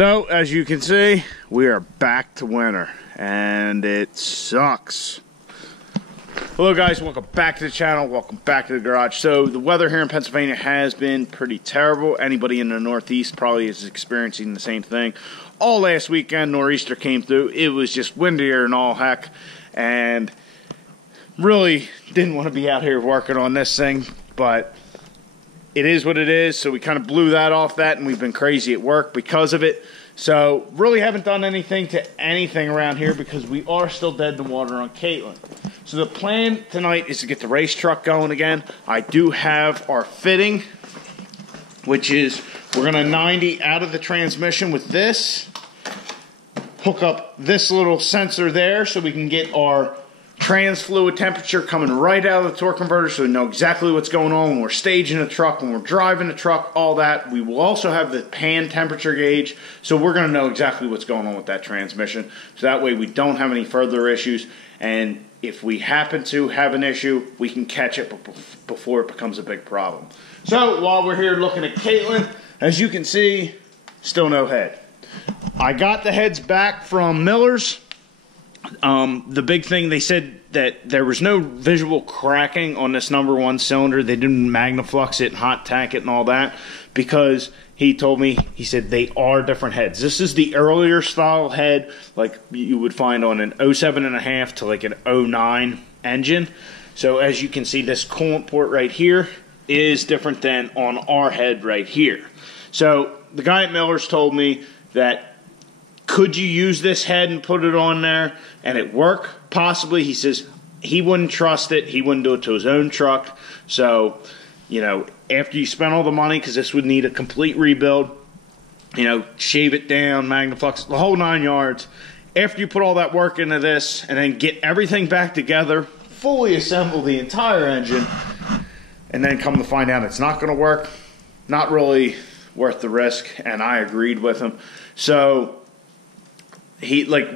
So, as you can see, we are back to winter, and it sucks. Hello guys, welcome back to the channel, welcome back to the garage. So, the weather here in Pennsylvania has been pretty terrible. Anybody in the Northeast probably is experiencing the same thing. All last weekend, nor'easter came through. It was just windier and all heck, and really didn't want to be out here working on this thing, but it is what it is. So we kind of blew that off and we've been crazy at work because of it. So really haven't done anything around here because we are still dead in the water on Caitlyn. So the plan tonight is to get the race truck going again. I do have our fitting, which is we're going to 90 out of the transmission with this. Hook up this little sensor there so we can get our trans fluid temperature coming right out of the torque converter so we know exactly what's going on when we're staging the truck, when we're driving the truck, all that. We will also have the pan temperature gauge, so we're going to know exactly what's going on with that transmission. So that way we don't have any further issues, and if we happen to have an issue, we can catch it before it becomes a big problem. So while we're here looking at Caitlyn, as you can see, still no head. I got the heads back from Miller's. The big thing, they said that there was no visual cracking on this #1 cylinder. They didn't magnaflux it and hot tank it and all that because he told me, he said they are different heads. This is the earlier style head like you would find on an 07.5 to like an 09 engine. So as you can see, this coolant port right here is different than on our head right here. So the guy at Miller's told me that could you use this head and put it on there and it work? Possibly. He says he wouldn't trust it. He wouldn't do it to his own truck. So, you know, after you spend all the money, because this would need a complete rebuild, you know, shave it down, magnaflux, the whole 9 yards. After you put all that work into this and then get everything back together, fully assemble the entire engine, and then come to find out it's not going to work, not really worth the risk. And I agreed with him. So he like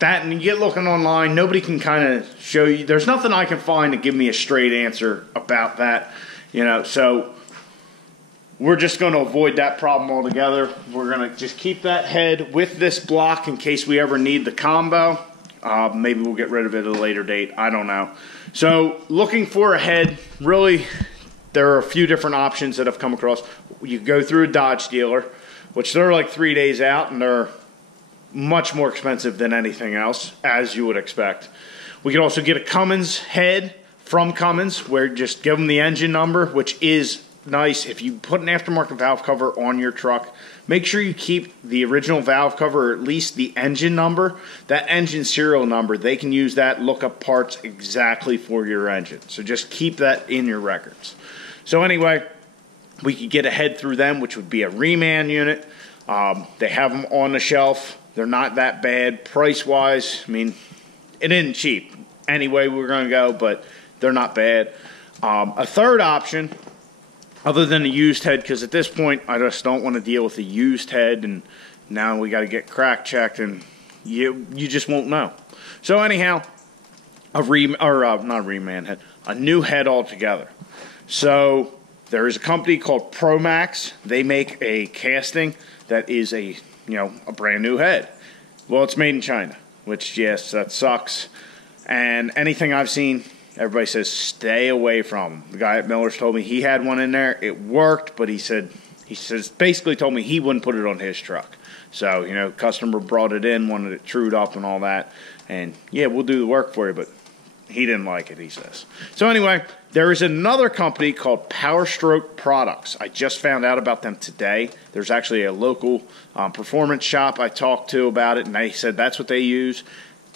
that, and you get looking online, nobody can kind of show you. There's nothing I can find to give me a straight answer about that, you know. So we're just going to avoid that problem altogether. We're going to just keep that head with this block in case we ever need the combo. Maybe we'll get rid of it at a later date. I don't know. So looking for a head, really, there are a few different options that I've come across. You go through a Dodge dealer, which they're like 3 days out, and they're much more expensive than anything else, as you would expect. We can also get a Cummins head from Cummins, where just give them the engine number, which is nice. If you put an aftermarket valve cover on your truck, make sure you keep the original valve cover, or at least the engine number, that engine serial number. They can use that, look up parts exactly for your engine. So just keep that in your records. So anyway, we could get a head through them, which would be a reman unit. They have them on the shelf. They're not that bad price-wise. I mean, it isn't cheap. Anyway, we're going to go, but they're not bad. A third option, other than a used head, because at this point, I just don't want to deal with a used head, and now we got to get crack checked, and you just won't know. So anyhow, not a reman head, a new head altogether. So there is a company called ProMax. They make a casting that is a brand new head. Well, it's made in China, which, yes, that sucks. And anything I've seen, everybody says stay away from them. The guy at Miller's told me he had one in there. It worked, but he basically told me he wouldn't put it on his truck. So, you know, customer brought it in, wanted it trued up and all that. And, yeah, we'll do the work for you, but he didn't like it, he says. So anyway, there is another company called Power Stroke Products. I just found out about them today. There's actually a local performance shop I talked to about it, and they said that's what they use.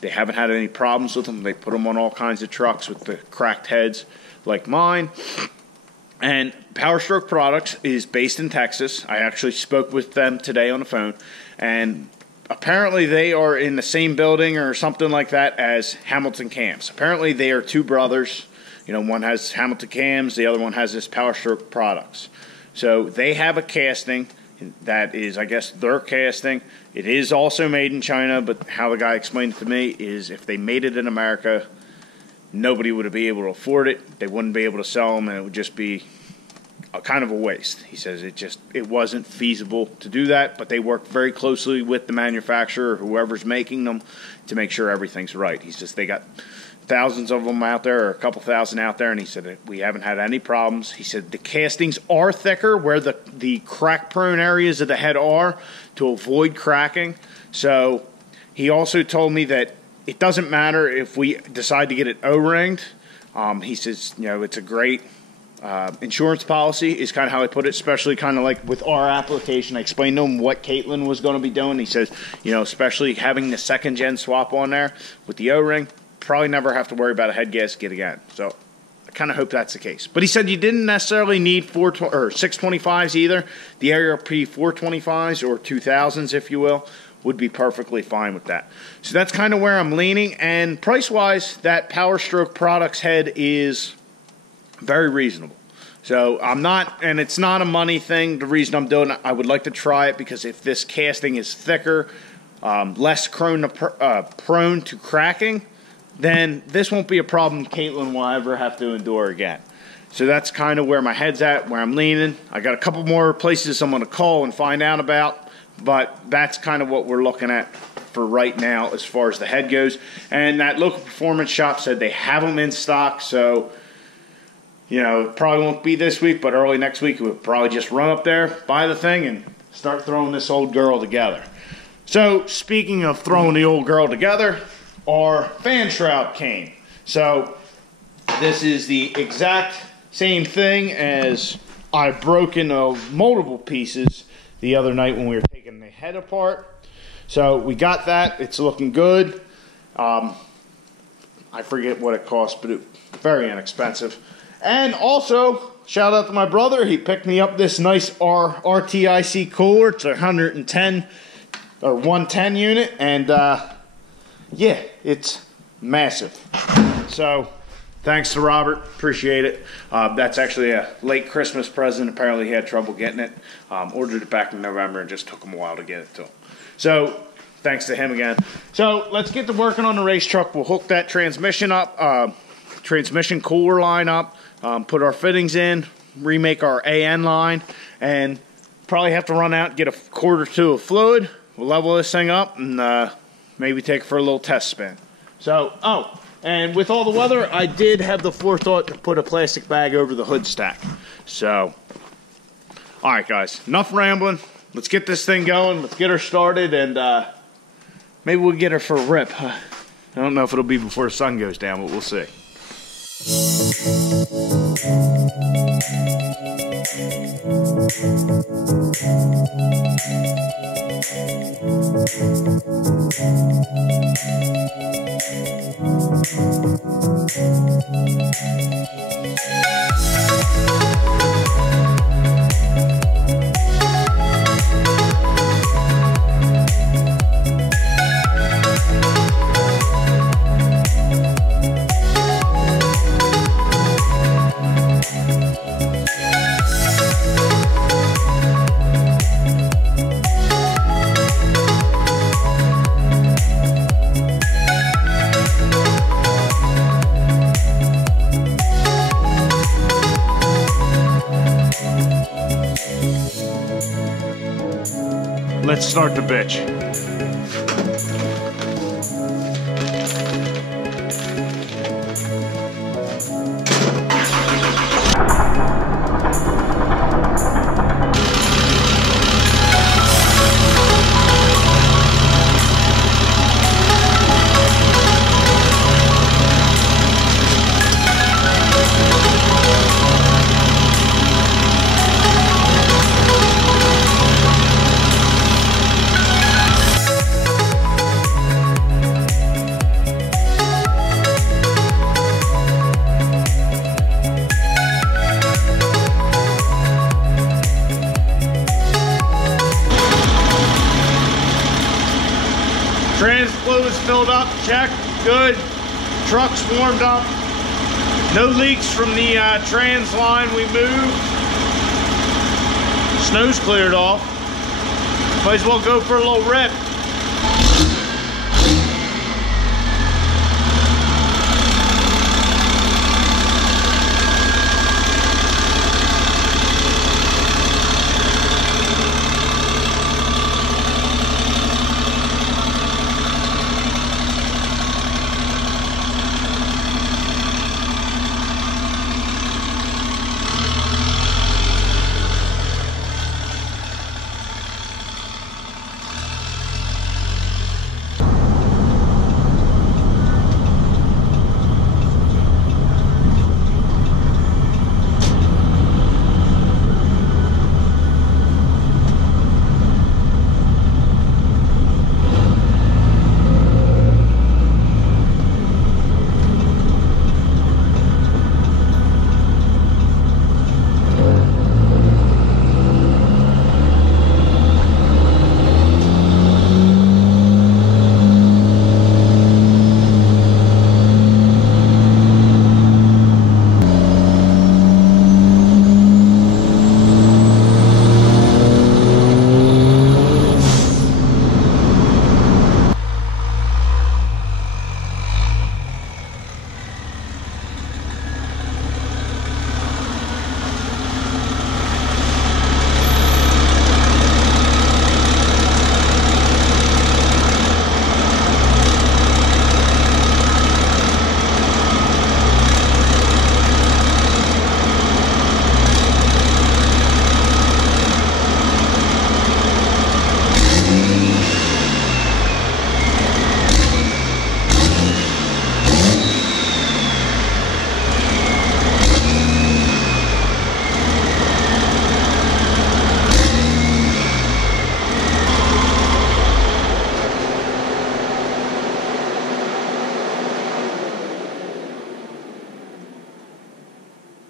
They haven't had any problems with them. They put them on all kinds of trucks with the cracked heads like mine. And Power Stroke Products is based in Texas. I actually spoke with them today on the phone, and apparently they are in the same building or something like that as Hamilton Cams. Apparently they are two brothers. You know, one has Hamilton Cams, the other one has this Power Stroke Products. So they have a casting that is, I guess, their casting. It is also made in China, but how the guy explained it to me is if they made it in America, nobody would be able to afford it. They wouldn't be able to sell them, and it would just be kind of a waste. He says it wasn't feasible to do that, but they work very closely with the manufacturer, whoever's making them, to make sure everything's right. He says they got thousands of them out there, or a couple thousand out there, and he said we haven't had any problems. He said the castings are thicker where the crack-prone areas of the head are, to avoid cracking. So he also told me that it doesn't matter if we decide to get it O-ringed. He says, you know, it's a great insurance policy is kind of how I put it, especially kind of like with our application. I explained to him what Caitlyn was going to be doing. He says, you know, especially having the second gen swap on there with the O-ring, probably never have to worry about a head gasket again. So I kind of hope that's the case. But he said you didn't necessarily need 625s either. The ARP 425s or 2000s, if you will, would be perfectly fine with that. So that's kind of where I'm leaning. And price-wise, that Power Stroke Products head is very reasonable. So I'm not, and it's not a money thing. The reason I'm doing it, I would like to try it because if this casting is thicker, less prone to cracking, then this won't be a problem Caitlyn will ever have to endure again. So that's kind of where my head's at, where I'm leaning. I got a couple more places I'm going to call and find out about, but that's kind of what we're looking at for right now as far as the head goes. And that local performance shop said they have them in stock, so you know, it probably won't be this week, but early next week we'll probably just run up there, buy the thing, and start throwing this old girl together. So speaking of throwing the old girl together, our fan shroud came. So this is the exact same thing as I broke into multiple pieces the other night when we were taking the head apart. So we got that. It's looking good. I forget what it cost, but it's very inexpensive. And also, shout out to my brother. He picked me up this nice RTIC cooler. It's a 110 or 110 unit, and yeah, it's massive. So thanks to Robert, appreciate it. That's actually a late Christmas present. Apparently he had trouble getting it. Ordered it back in November and just took him a while to get it to him. So thanks to him again. So let's get to working on the race truck. We'll hook that transmission up, transmission cooler line up, put our fittings in, remake our AN line, and probably have to run out and get a quart or two of fluid. We'll level this thing up and maybe take it for a little test spin. So, oh, and with all the weather, I did have the forethought to put a plastic bag over the hood stack. So, all right, guys, enough rambling. Let's get this thing going. Let's get her started, and maybe we'll get her for a rip. I don't know if it'll be before the sun goes down, but we'll see. Let's start the bitch. Trans fluid's filled up, check, good. Truck's warmed up. No leaks from the trans line we moved. Snow's cleared off. Might as well go for a little rip.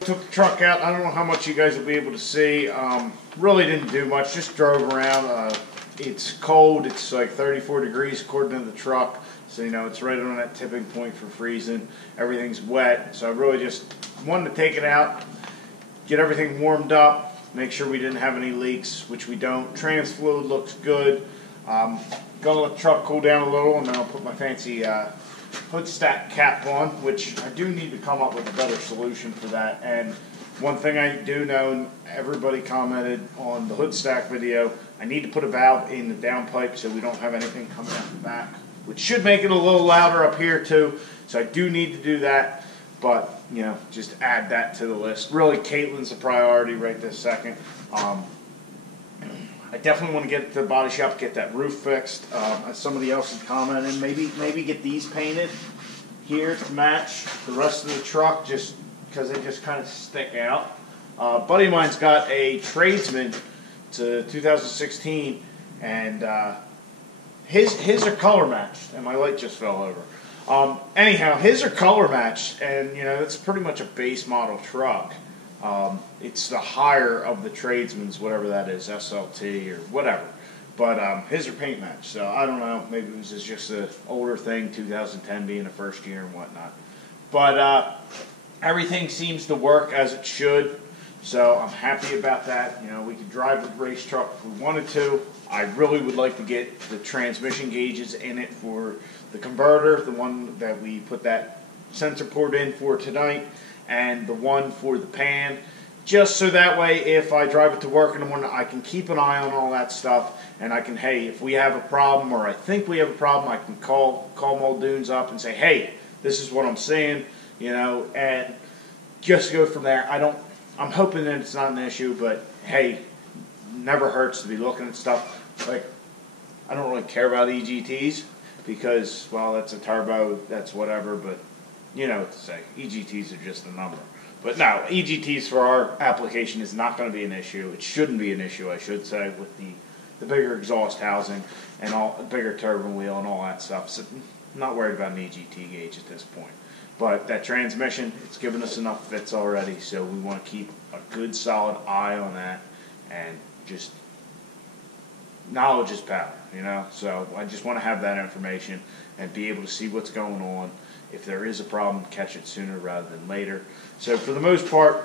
Took the truck out. I don't know how much you guys will be able to see. Really didn't do much. Just drove around. It's cold. It's like 34 degrees according to the truck. So, you know, it's right on that tipping point for freezing. Everything's wet. So I really just wanted to take it out, get everything warmed up, make sure we didn't have any leaks, which we don't. Trans fluid looks good. Gonna let the truck cool down a little, and then I'll put my fancy hood stack cap on, which I do need to come up with a better solution for that. And one thing I do know, and everybody commented on the hood stack video, I need to put a valve in the downpipe so we don't have anything coming out the back, which should make it a little louder up here too. So I do need to do that, but you know, just add that to the list. Really, CAITLYN'S a priority right this second. I definitely want to get to the body shop, get that roof fixed. As somebody else had commented, maybe get these painted here to match the rest of the truck, just because they just kind of stick out. Buddy of mine's got a Tradesman to 2016, and his are color matched, and my light just fell over. Anyhow, his are color matched, and you know, it's pretty much a base model truck. It's the higher of the Tradesman's, whatever that is, SLT or whatever. But his are paint matched, so I don't know. Maybe this is just an older thing, 2010 being the first year and whatnot. But everything seems to work as it should, so I'm happy about that. You know, we could drive the race truck if we wanted to. I really would like to get the transmission gauges in it for the converter, the one that we put that sensor port in for tonight, and the one for the pan, just so that way if I drive it to work in the morning, I can keep an eye on all that stuff, and I can, hey, if we have a problem or I think we have a problem, I can call Muldoon's up and say, hey, this is what I'm seeing, you know, and just go from there. I'm hoping that it's not an issue, but hey, never hurts to be looking at stuff. Like, I don't really care about EGTs because, well, that's a turbo, that's whatever, but you know what to say. EGTs are just a number. But no, EGTs for our application is not going to be an issue. It shouldn't be an issue, I should say, with the bigger exhaust housing and all bigger turbo wheel and all that stuff. So I'm not worried about an EGT gauge at this point. But that transmission, it's given us enough fits already, so we want to keep a good solid eye on that, and just knowledge is power, you know. So I just want to have that information and be able to see what's going on. If there is a problem, catch it sooner rather than later. So for the most part,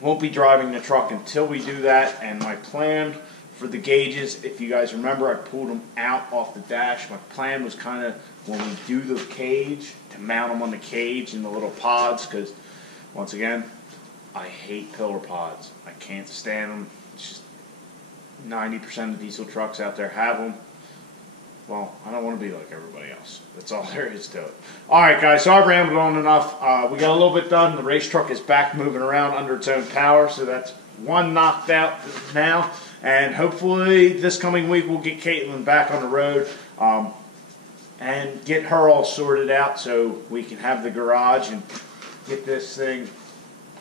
won't be driving the truck until we do that. And my plan for the gauges, if you guys remember, I pulled them out off the dash. My plan was kind of, when we do the cage, to mount them on the cage in the little pods, because once again, I hate pillar pods. I can't stand them. It's just 90% of diesel trucks out there have them. Well, I don't want to be like everybody else. That's all there is to it. All right, guys, so I've rambled on enough. We got a little bit done. The race truck is back moving around under its own power, so that's one knocked out now. And hopefully this coming week we'll get CAITLYN back on the road and get her all sorted out so we can have the garage and get this thing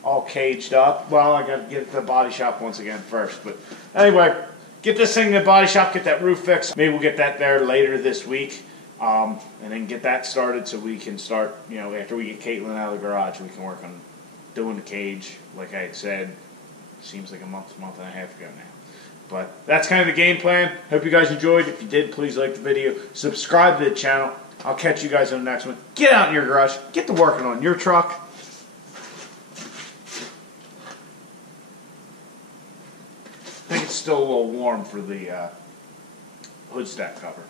all caged up. Well, I got to get it to the body shop once again first. But anyway, get this thing in the body shop, get that roof fixed. Maybe we'll get that there later this week, and then get that started so we can start, you know, after we get CAITLYN out of the garage, we can work on doing the cage, like I had said, seems like a month and a half ago now. But that's kind of the game plan. Hope you guys enjoyed. If you did, please like the video. Subscribe to the channel. I'll catch you guys on the next one. Get out in your garage. Get to working on your truck. I think it's still a little warm for the hood stack cover.